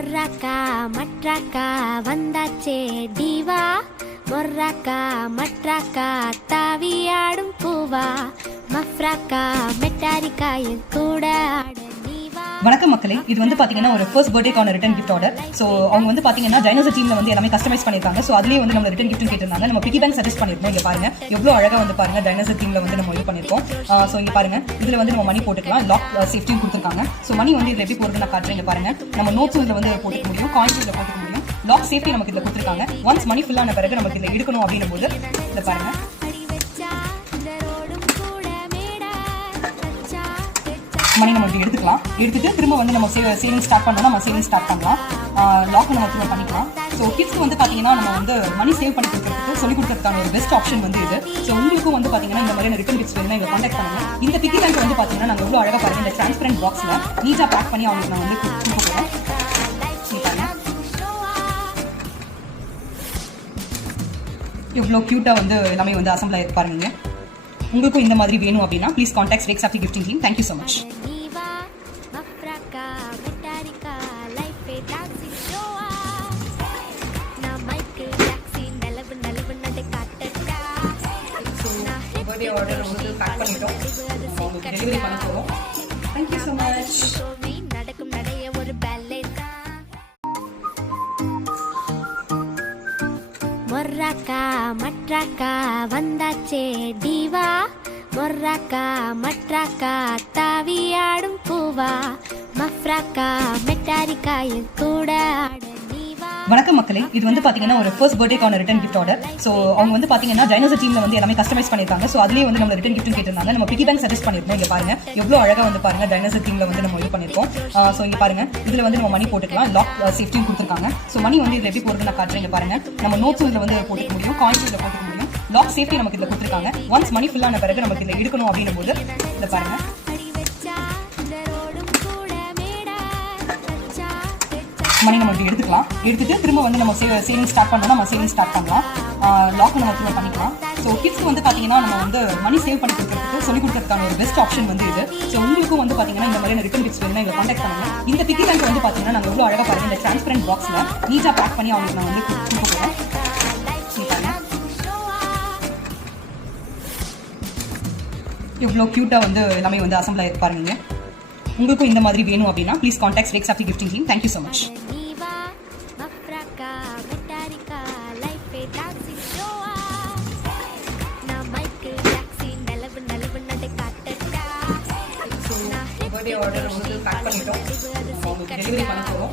மொர்ராக்கா மட்ராக்கா வந்தாச்சே டிவா, மொர்ராக்கா மட்ராக்கா தாவியாடும் பூவா, மஃப்ராக்கா மெட்டாரிக்கா என் கூட ஆட. வணக்கம் மக்களே, இது வந்து பாத்தீங்கன்னா ஒரு ஃபர்ஸ்ட் பர்த்டேக்கான ரிட்டன் கிஃப்ட் ஆர்டர். ஸோ அவங்க வந்து பாத்தீங்கன்னா டைனோசர் டீம்ல வந்து எல்லாமே கஸ்டமைஸ் பண்ணிருக்காங்க. ஸோ அதுலேயே வந்து நம்ம ரிட்டன் கிஃப்ட் கேட்டிருந்தாங்க. நம்ம பிகி பேங்க் சஜஸ்ட் பண்ணிருக்கோம். இங்க பாருங்க எவ்வளவு அழகா வந்து பாருங்க டைனோசர் டீம்ல வந்து நம்ம இது பண்ணிருக்கோம். ஸோ இங்க பாருங்க இதுல வந்து நம்ம மணி போட்டுக்கலாம். லாக் சேஃப்டியும் கொடுத்துருக்காங்க. ஸோ மணி வந்து இதுல எப்படி போறது நான் காட்டுறேன். இங்க பாருங்க நம்ம நோட்ஸ் இதுல வந்து போட்டுக்க முடியும், காயின்ஸ் இதுல போட்டுக்க முடியும். லாக் சேஃப்டி நமக்கு இதுல கொடுத்துருக்காங்க. ஒன்ஸ் மணி ஃபுல் ஆன பிறகு நமக்கு இதுல எடுக்கணும் அப்படின்னும் போது இதை பாருங்க மணி நம்ம இப்படி எடுத்துக்கலாம். எடுத்துட்டு திரும்ப வந்து நம்ம சேவிங் ஸ்டார்ட் பண்ணோம்னா நம்ம சேவிங் ஸ்டார்ட் பண்ணலாம். லாக் நம்ம திரும்ப பண்ணிக்கலாம். ஸோ கிட்ஸ்க்கு வந்து பார்த்தீங்கன்னா நம்ம வந்து மணி சேவ் பண்ணி கொடுக்கறதுக்கு சொல்லி கொடுக்கறதுக்கான ஒரு பெஸ்ட் ஆப்ஷன் வந்து இது. ஸோ உங்களுக்கும் வந்து பார்த்தீங்கன்னா இந்த மாதிரியான ரிட்டன் கிட்ஸ் வேணும்னா இதை கான்டாக்ட் பண்ணுங்க. இந்த பிக்கி பேங்க் வந்து பார்த்தீங்கன்னா நாங்கள் எவ்வளோ அழகாக பாருங்க இந்த டிரான்ஸ்பரண்ட் பாக்ஸில் நீட்டாக பேக் பண்ணி அவங்களுக்கு நான் வந்து கொடுக்க போகிறேன். எவ்வளோ க்யூட்டாக வந்து எல்லாமே வந்து அசம்பிள் ஆகிருக்கு பாருங்க. உங்களுக்கும் இந்த மாதிரி வேணும் அப்படின்னா please contact swag softy gifting team. Thank you so much. Birthday order வந்து பேக் பண்ணிட்டோம். உங்களுக்கு டெலிவரி பண்ண போகிறோம். Thank you so much. மொர்ராக்கா மட்ராக்கா வந்தாச்சே டிவா, மொர்ராக்கா மட்ராக்கா தாவியாடும் பூவா, மஃப்ராக்கா மெட்டாரிக்கா என் கூட ஆட. வணக்கம் மக்களே, இது வந்து பாத்தீங்கன்னா ஒரு ஃபர்ஸ்ட் பர்த்டேக்கான ரிட்டன் கிஃப்ட் ஆர்டர். ஸோ அவங்க வந்து பாத்தீங்கன்னா டைனோசர் டீம்ல வந்து எல்லாமே கஸ்டமைஸ் பண்ணிருக்காங்க. ஸோ அதுலேயே வந்து நம்ம ரிட்டன் கிஃப்ட் கேட்டிருந்தாங்க. நம்ம பிகி பேங்க் சஜஸ்ட் பண்ணிருக்கோம். இங்க பாருங்க எவ்வளவு அழகா வந்து பாருங்க டைனோசர் டீம்ல வந்து நம்ம இது பண்ணிருக்கோம். ஸோ இங்க பாருங்க இதுல வந்து நம்ம மணி போட்டுக்கலாம். லாக் சேஃப்டியும் கொடுத்துருக்காங்க. ஸோ மணி வந்து இதுல எப்படி போறது நான் காட்டுறேன். இங்க பாருங்க நம்ம நோட்ஸ் இதுல வந்து போட்டுக்க முடியும், காயின்ஸ் இதுல போட்டுக்க முடியும். லாக் சேஃப்டி நமக்கு இதுல கொடுத்துருக்காங்க. ஒன்ஸ் மணி ஃபுல் ஆன பிறகு நமக்கு இதுல எடுக்கணும் அப்படின்னும் போது இதை பாருங்க மணி நம்ம இப்படி எடுத்துக்கலாம். எடுத்துட்டு திரும்ப வந்து நம்ம சேவிங் ஸ்டார்ட் பண்ணோம்னா நம்ம சேவிங் ஸ்டார்ட் பண்ணலாம். லாக் நம்ம திரும்ப பண்ணிக்கலாம். ஸோ கிட்ஸ்க்கு வந்து பார்த்தீங்கன்னா நம்ம வந்து மணி சேவ் பண்ணி கொடுக்கறதுக்கு சொல்லி கொடுக்கறதுக்கான ஒரு பெஸ்ட் ஆப்ஷன் வந்து இது. ஸோ உங்களுக்கும் வந்து பார்த்தீங்கன்னா இந்த மாதிரியான ரிட்டன் கிட்ஸ் வேணும்னா இதை கான்டாக்ட் பண்ணுங்க. இந்த பிக்கி பேங்க் வந்து பார்த்தீங்கன்னா நாங்கள் எவ்வளோ அழகாக பாருங்க இந்த டிரான்ஸ்பரண்ட் பாக்ஸில் நீட்டாக பேக் பண்ணி அவங்களுக்கு நான் வந்து கொடுக்க போகிறேன். எவ்வளோ க்யூட்டாக வந்து எல்லாமே வந்து அசம்பிள் ஆகிருக்கு பாருங்க. உங்களுக்கும் இந்த மாதிரி வேணும் அப்படின்னா please contact swag softy gifting team. Thank you so much. Birthday order வந்து பேக் பண்ணிட்டோம். உங்களுக்கு டெலிவரி பண்ண போகிறோம்.